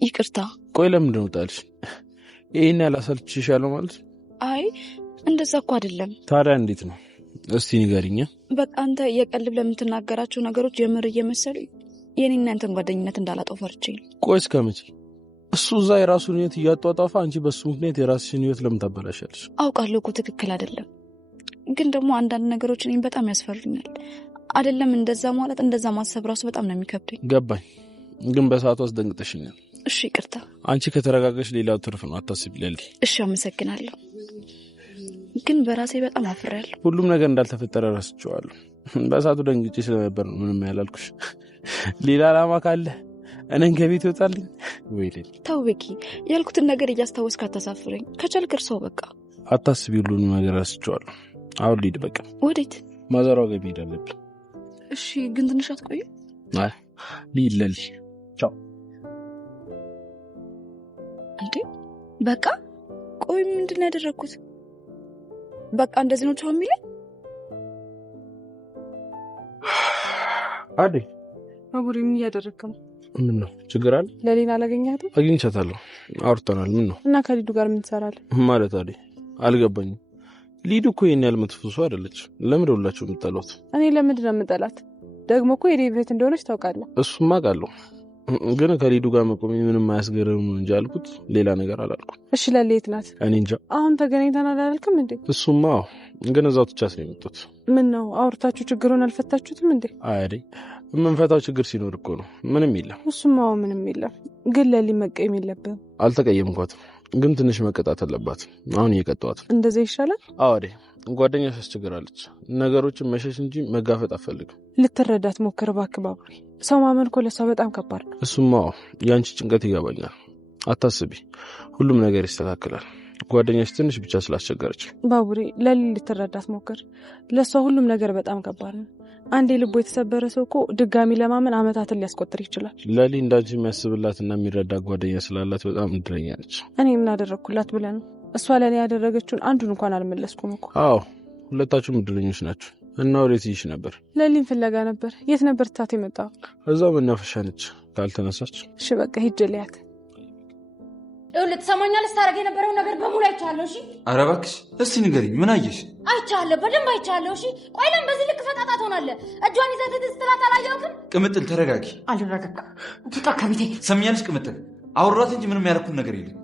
ይቅርታ። ቆይ ለምንድን ነው ጣልሽ? ይሄን ያላሰልችሻለሁ ማለት? አይ እንደዛ እኮ አይደለም። ታዲያ እንዴት ነው? እስቲ ንገሪኝ። በቃ አንተ የቀልብ ለምትናገራቸው ነገሮች የምር እየመሰሉኝ የኔና አንተን ጓደኝነት እንዳላጠው ፈርቼ ነው። ቆይ እስከመቼ? እሱ እዛ የራሱን ህይወት እያጧጧፋ አንቺ በሱ ምክንያት የራስሽን ህይወት ለምን ታበላሻለሽ? አውቃለሁ እኮ ትክክል አይደለም፣ ግን ደግሞ አንዳንድ ነገሮች እኔን በጣም ያስፈሩኛል። አይደለም እንደዛ ማለት እንደዛ ማሰብ ራሱ በጣም ነው የሚከብደኝ። ገባኝ፣ ግን በሰዓቱ አስደንግጠሽኛል። እሺ ይቅርታ። አንቺ ከተረጋጋሽ ሌላው ትርፍ ነው፣ አታስቢ ለሊ። እሺ አመሰግናለሁ፣ ግን በራሴ በጣም አፍሬያለሁ። ሁሉም ነገር እንዳልተፈጠረ ረስቼዋለሁ። በሰዓቱ ደንግጬ ስለነበር ነው ምንም ያላልኩሽ። ሌላ አላማ ካለ እኔን ከቤት ይወጣልኝ ወይ? ሌሊ ተው ቤኪ፣ ያልኩትን ነገር እያስታወስክ አታሳፍረኝ። ከቻልክ እርሰው በቃ። አታስቢ፣ ሁሉንም ነገር ረስቼዋለሁ። አሁን ልሂድ በቃ። ወዴት? ማዘሯ ጋር መሄድ አለብኝ። እሺ ግን ትንሽ አትቆይ? አይ ልሂድ ለሊ። ቻው። እንዴ በቃ ቆይ፣ ምንድን ነው ያደረኩት? በቃ እንደዚህ ነው ቻው የሚለኝ? አዴ ባቡሬ ምን እያደረግክ ነው? ምን ነው ችግር አለ? ለሌላ አላገኛትም? አግኝቻታለሁ፣ አውርተናል። ምን ነው? እና ከሊዱ ጋር ምን ትሰራለህ ማለት? አዴ አልገባኝም። ሊዱ እኮ የኔ ያልመጥፎ ሰው አይደለች። ለምን ደውላችሁ የምጠሏት? እኔ ለምንድን ነው የምጠላት? ደግሞ እኮ የኔ ቤት እንደሆነች ታውቃለህ። እሱማ አውቃለሁ፣ ግን ከሊዱ ጋር መቆሜ ምንም አያስገርም እንጂ አልኩት፣ ሌላ ነገር አላልኩም። እሺ ለሊ የት ናት? እኔ እንጃ። አሁን ተገናኝተናል አላልክም እንዴ? እሱማ ግን እዛው ትቻት ነው የመጡት። ምን ነው አውርታችሁ ችግሩን አልፈታችሁትም እንዴ? አይ የምንፈታው ችግር ሲኖር እኮ ነው። ምንም የለም። እሱማ ምንም የለም፣ ግን ለሊ መቀየም የለብህም። አልተቀየምኳትም፣ ግን ትንሽ መቀጣት አለባት። አሁን እየቀጣዋት። እንደዛ ይሻላል። አዎ ጓደኛሽ አስቸግራለች። ነገሮችን መሸሽ እንጂ መጋፈጥ አትፈልግም። ልትረዳት ሞክር እባክህ ባቡሬ። ሰው ማመን እኮ ለሷ በጣም ከባድ ነው። እሱማ የአንቺ ጭንቀት ይገባኛል። አታስቢ፣ ሁሉም ነገር ይስተካከላል። ጓደኛሽ ትንሽ ብቻ ስላስቸገረች። ባቡሬ ለሊ ልትረዳት ሞክር። ለሷ ሁሉም ነገር በጣም ከባድ ነው። አንዴ ልቦ የተሰበረ ሰው እኮ ድጋሚ ለማመን አመታትን ሊያስቆጥር ይችላል። ለሊ እንዳንቺ የሚያስብላትና የሚረዳ ጓደኛ ስላላት በጣም እድለኛ ነች። እኔ ምን አደረግኩላት ብለህ ነው? እሷ ለእኔ ያደረገችውን አንዱን እንኳን አልመለስኩም እኮ። አዎ ሁለታችሁም እድለኞች ናችሁ። እና ወዴት ይሽ ነበር? ለሊን ፍለጋ ነበር። የት ነበር ትታት የመጣው? እዛው መናፈሻ ነች ካልተነሳች። እሺ በቃ ሂጅ ልያት። ይኸውልህ ትሰማኛለህ? ስታደርግ የነበረው ነገር በሙሉ አይቻለሁ። እሺ ኧረ እባክሽ እስቲ ንገሪኝ፣ ምን አየሽ? አይቻለሁ፣ በደንብ አይቻለሁ። እሺ ቆይ ለምን በዚህ ልክ ፈጣጣ ትሆናለህ? እጇን ይዘህ ስትላት አላየሁትም? ቅምጥል ተረጋጊ። አልረጋጋም። ውጣ ከቤቴ። ሰምኛለሽ ቅምጥል? አውራት እንጂ ምንም ያደረኩት ነገር የለም።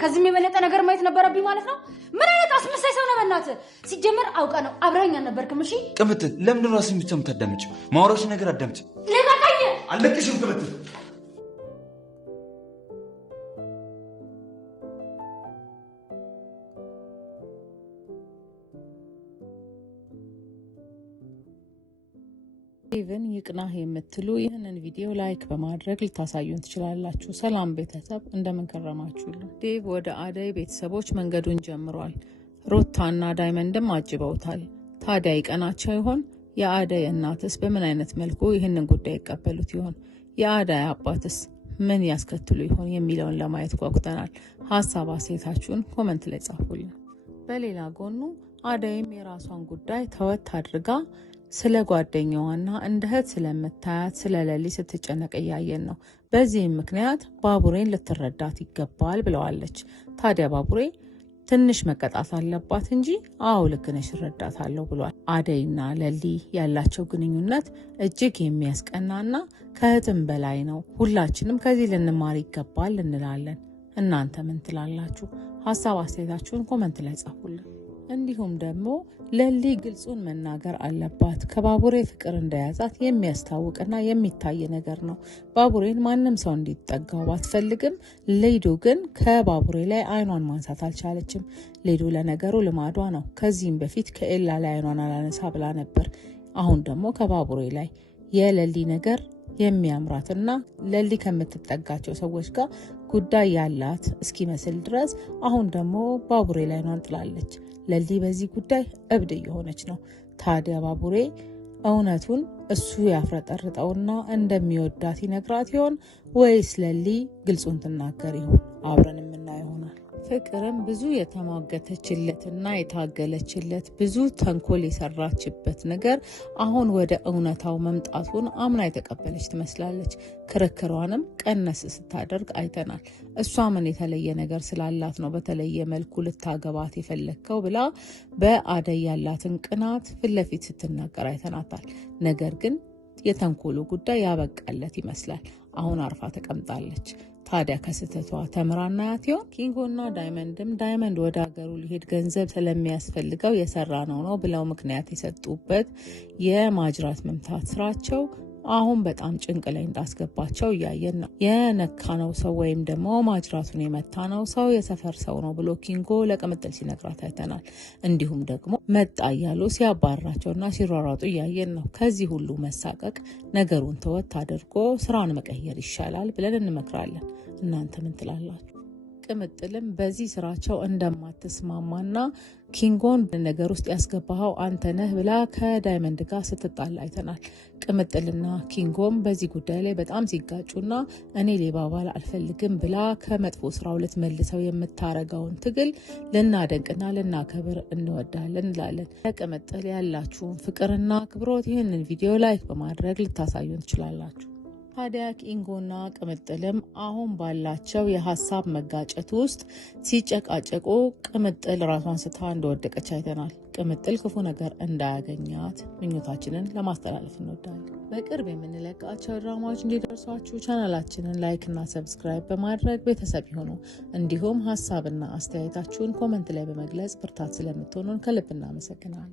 ከዚህም የበለጠ ነገር ማየት ነበረብኝ ማለት ነው። ምን አይነት አስመሳይ ሰው ነው በእናትህ። ሲጀመር አውቀ ነው አብረኸኝ አልነበርክም። እሺ ቅምጥል ለምንድን ነው ራስሽን ብቻ የምታዳምጪው? ማውራሽ ነገር አዳምጪ። ልቀቀኝ። አልለቅሽም ቅምጥል። ኢቭን ይቅናህ የምትሉ ይህንን ቪዲዮ ላይክ በማድረግ ልታሳዩን ትችላላችሁ። ሰላም ቤተሰብ እንደምን ከረማችሁልን? ዴቭ ወደ አደይ ቤተሰቦች መንገዱን ጀምሯል። ሩታና ዳይመንድም አጅበውታል። ታዲያ ይቀናቸው ይሆን? የአደይ እናትስ በምን አይነት መልኩ ይህንን ጉዳይ ይቀበሉት ይሆን? የአደይ አባትስ ምን ያስከትሉ ይሆን የሚለውን ለማየት ጓጉተናል። ሀሳብ አስተያየታችሁን ኮመንት ላይ ጻፉልን። በሌላ ጎኑ አደይም የራሷን ጉዳይ ተወት አድርጋ ስለ ጓደኛዋና እንደ እህት ስለምታያት ስለ ለሊ ስትጨነቅ እያየን ነው። በዚህም ምክንያት ባቡሬን ልትረዳት ይገባል ብለዋለች። ታዲያ ባቡሬ ትንሽ መቀጣት አለባት እንጂ አዎ ልክ ነሽ እረዳታለሁ ብሏል። አደይና ለሊ ያላቸው ግንኙነት እጅግ የሚያስቀናና ከእህትም በላይ ነው። ሁላችንም ከዚህ ልንማር ይገባል እንላለን። እናንተ ምን ትላላችሁ? ሀሳብ አስተያየታችሁን ኮመንት ላይ ጻፉልን። እንዲሁም ደግሞ ለሊ ግልጹን መናገር አለባት። ከባቡሬ ፍቅር እንደያዛት የሚያስታውቅና የሚታይ ነገር ነው። ባቡሬን ማንም ሰው እንዲጠጋው ባትፈልግም ሌዱ ግን ከባቡሬ ላይ አይኗን ማንሳት አልቻለችም። ሌዱ ለነገሩ ልማዷ ነው። ከዚህም በፊት ከኤላ ላይ አይኗን አላነሳ ብላ ነበር። አሁን ደግሞ ከባቡሬ ላይ የለሊ ነገር የሚያምራትና ለሊ ከምትጠጋቸው ሰዎች ጋር ጉዳይ ያላት እስኪመስል ድረስ አሁን ደግሞ ባቡሬ ላይ አይኗን ጥላለች። ለሊ በዚህ ጉዳይ እብድ እየሆነች ነው። ታዲያ ባቡሬ እውነቱን እሱ ያፍረጠርጠውና እንደሚወዳት ይነግራት ይሆን ወይስ ለሊ ግልጹን ትናገር ይሆን? አብረን የምናየው ይሆናል። ፍቅርም ብዙ የተሟገተችለትና የታገለችለት ብዙ ተንኮል የሰራችበት ነገር አሁን ወደ እውነታው መምጣቱን አምና የተቀበለች ትመስላለች። ክርክሯንም ቀነስ ስታደርግ አይተናል። እሷ ምን የተለየ ነገር ስላላት ነው በተለየ መልኩ ልታገባት የፈለግከው ብላ በአደይ ያላትን ቅናት ፊት ለፊት ስትናገር አይተናታል። ነገር ግን የተንኮሉ ጉዳይ ያበቃለት ይመስላል። አሁን አርፋ ተቀምጣለች። ታዲያ ከስተቷ ተምራና ያት ይሆን? ኪንጎና ዳይመንድም ዳይመንድ ወደ ሀገሩ ሊሄድ ገንዘብ ስለሚያስፈልገው የሰራ ነው ብለው ምክንያት የሰጡበት የማጅራት መምታት ስራቸው አሁን በጣም ጭንቅ ላይ እንዳስገባቸው እያየን ነው። የነካነው ሰው ወይም ደግሞ ማጅራቱን የመታነው ሰው የሰፈር ሰው ነው ብሎ ኪንጎ ለቅምጥል ሲነግራት አይተናል። እንዲሁም ደግሞ መጣ እያሉ ሲያባራቸውና ሲሯሯጡ እያየን ነው። ከዚህ ሁሉ መሳቀቅ ነገሩን ተወት አድርጎ ስራን መቀየር ይሻላል ብለን እንመክራለን። እናንተ ምን ትላላችሁ? ቅምጥልም በዚህ ስራቸው እንደማትስማማና ኪንጎን ነገር ውስጥ ያስገባኸው አንተ ነህ ብላ ከዳይመንድ ጋር ስትጣላ አይተናል። ቅምጥልና ኪንጎም በዚህ ጉዳይ ላይ በጣም ሲጋጩና እኔ ሌባ ባል አልፈልግም ብላ ከመጥፎ ስራው ልትመልሰው የምታረገውን ትግል ልናደንቅና ልናከብር እንወዳለን እንላለን። ለቅምጥል ያላችሁን ፍቅርና አክብሮት ይህንን ቪዲዮ ላይክ በማድረግ ልታሳዩን ትችላላችሁ። ታዲያ ኪንጎና ቅምጥልም አሁን ባላቸው የሀሳብ መጋጨት ውስጥ ሲጨቃጨቁ ቅምጥል ራሷን ስታ እንደወደቀች አይተናል። ቅምጥል ክፉ ነገር እንዳያገኛት ምኞታችንን ለማስተላለፍ እንወዳለን። በቅርብ የምንለቃቸው ድራማዎች እንዲደርሷችሁ ቻናላችንን ላይክ እና ሰብስክራይብ በማድረግ ቤተሰብ ይሁኑ። እንዲሁም ሀሳብና አስተያየታችሁን ኮመንት ላይ በመግለጽ ብርታት ስለምትሆኑን ከልብ እናመሰግናለን።